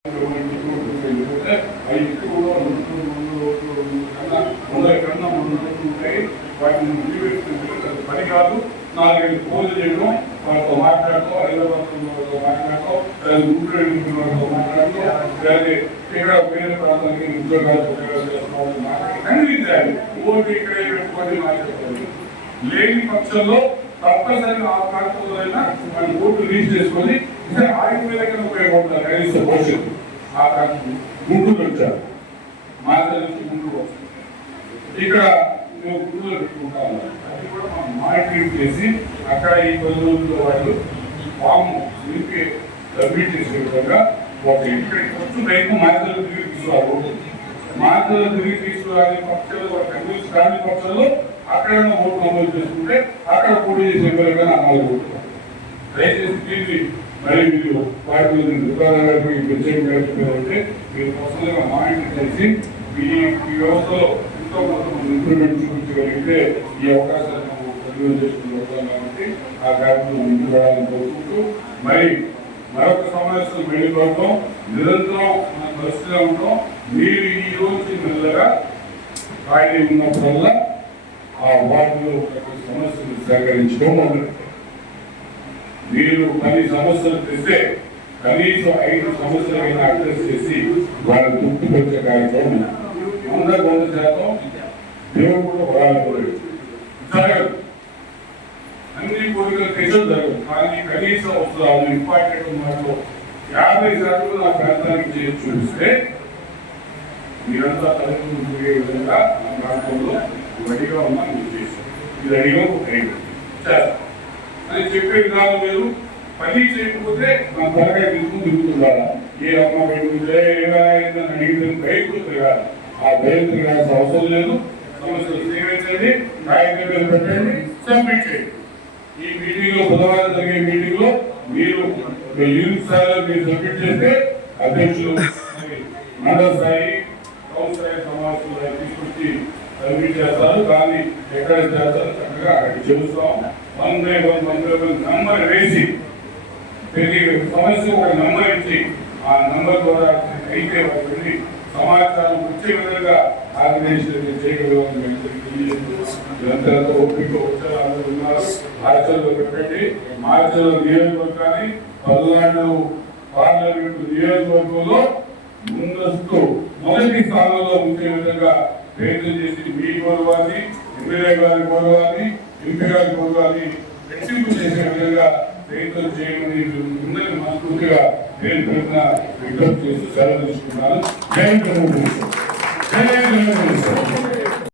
పని కాదు. 4-5 ఫోన్లు చేయడం, వాళ్ళతో మాట్లాడటం, హైదరాబాద్తో మాట్లాడటం, ఊళ్ళో మాట్లాడటం, అలాగే ఇక్కడ వేరే ప్రాంతానికి ఉద్యోగాలు మాట్లాడాలి. ఓటు ఇక్కడే పెట్టుకొని మాట్లాడుకోవాలి. లేని పక్షంలో తప్పనిసరిగా ఆ ప్రాంతంలో మన ఓట్లు రీచ్ చేసుకొని ఆయుర్వేదకైనా ఉపయోగపడతారు. కనీసం భవిష్యత్తు ఆ ప్రాంతం గుంటూరు వచ్చారు, మాట్లాడి నుంచి గుంటూరు వచ్చారు. ఇక్కడ మేము గుంటూరులో పెట్టుకుంటాము. అది కూడా మనం మానిటరింగ్ చేసి అక్కడ ఈ 10 రోజుల్లో వాళ్ళు ఫామ్ నింపి సబ్మిట్ చేసే విధంగా ఒక ఇక్కడ ఫస్ట్ రైతు మాటలు తిరిగి తీసుకురావాలి. మాటలు తిరిగి తీసుకురాని పక్షాలు కన్విన్స్ కాని పక్షాల్లో అక్కడ ఓటు నమోదు చేసుకుంటే అక్కడ పోటీ చేసే విధంగా అమలు కోరుతున్నాం. దయచేసి దీన్ని మరి మీరు వాటి ప్రత్యేకంటే మీరు పర్సనల్గా మానిటర్ చేసి ఈ వ్యవస్థలో ఎంతో కొంత ఇంప్రూవ్మెంట్ చూపించగలిగితే ఈ అవకాశాలను సద్వినియోగం చేసుకుంటాం. కాబట్టి ఆ కార్యక్రమం ముందుకు వెళ్ళాలని కోరుకుంటూ మరి మరొక సమావేశం వెళ్ళిపోవడం నిరంతరం మన పరిస్థితిగా ఉంటాం. మీరు ఈ రోజు మెల్లగా ఖాళీ ఉన్నప్పుడల్లా ఆ వార్డులో సమస్యలు సేకరించడం మొదలు. మీరు 10 సమస్యలు తెస్తే కనీసం 5 సమస్యలైనా అడ్రస్ చేసి వాళ్ళని గుర్తుకొచ్చే కార్యక్రమం 100% దేవుడు కూడా వరాలు జరగదు. అన్ని కోరికలు కేసులు జరగదు. కానీ కనీసం అవసరాలు ఇంపార్టెంట్ మాటలో 50% నా ప్రాంతానికి చేసి చూపిస్తే మీరంతా తరగతి తిరిగే విధంగా నా ప్రాంతంలో రెడీగా ఉన్నా మీరు చేశారు. ఇది రెడీగా చేస్తారు అని చెప్పే విధానం మీరు పని చేయకపోతే నా త్వరగా తీసుకుని తిరుగుతుండాలా. ఏ అమ్మ ఏమైనా అడిగితే బయటకు తిరగాలి. ఆ బయట తిరగాల్సిన అవసరం లేదు. సమస్యలు సేవించండి, కార్యక్రమాలు పెట్టండి, సబ్మిట్ చేయండి. ఈ మీటింగ్ లో బుధవారం జరిగే మీటింగ్ లో మీరు యూనిట్ స్థాయిలో మీరు సబ్మిట్ చేస్తే అధ్యక్షులు మండల స్థాయి టౌన్ స్థాయి సమావేశంలో తీసుకొచ్చి సబ్మిట్ చేస్తారు. కానీ ఎక్కడ చేస్తారు చక్కగా అక్కడికి చెబుతాం. 1 by 1 నంబర్ వేసి ప్రతి సమస్య ఒక నంబర్ ఇచ్చి ఆ నంబర్ ద్వారా అయితే వాటిని సమాచారం వచ్చే విధంగా ఆర్గనైజేషన్ చేయగలమని ఇదంతా ఓపిక వచ్చారు. అందరూ ఉన్నారు. మార్చల్లో పెట్టండి. మార్చల్లో నియోజకవర్గాన్ని పల్నాడు పార్లమెంటు నియోజకవర్గంలో ముందస్తు మొదటి స్థానంలో ఉంచే విధంగా ప్రయత్నం చేసి మీ గౌరవాన్ని, ఎమ్మెల్యే గారి గౌరవాన్ని, ఎంపీ గారి గౌరవాన్ని రెట్టింపు చేసే విధంగా ప్రయత్నం చేయమని అందరినీ మనస్ఫూర్తిగా నేను విజ్ఞప్తి చేసి సెలవు తీసుకున్నాను. జై జగన్.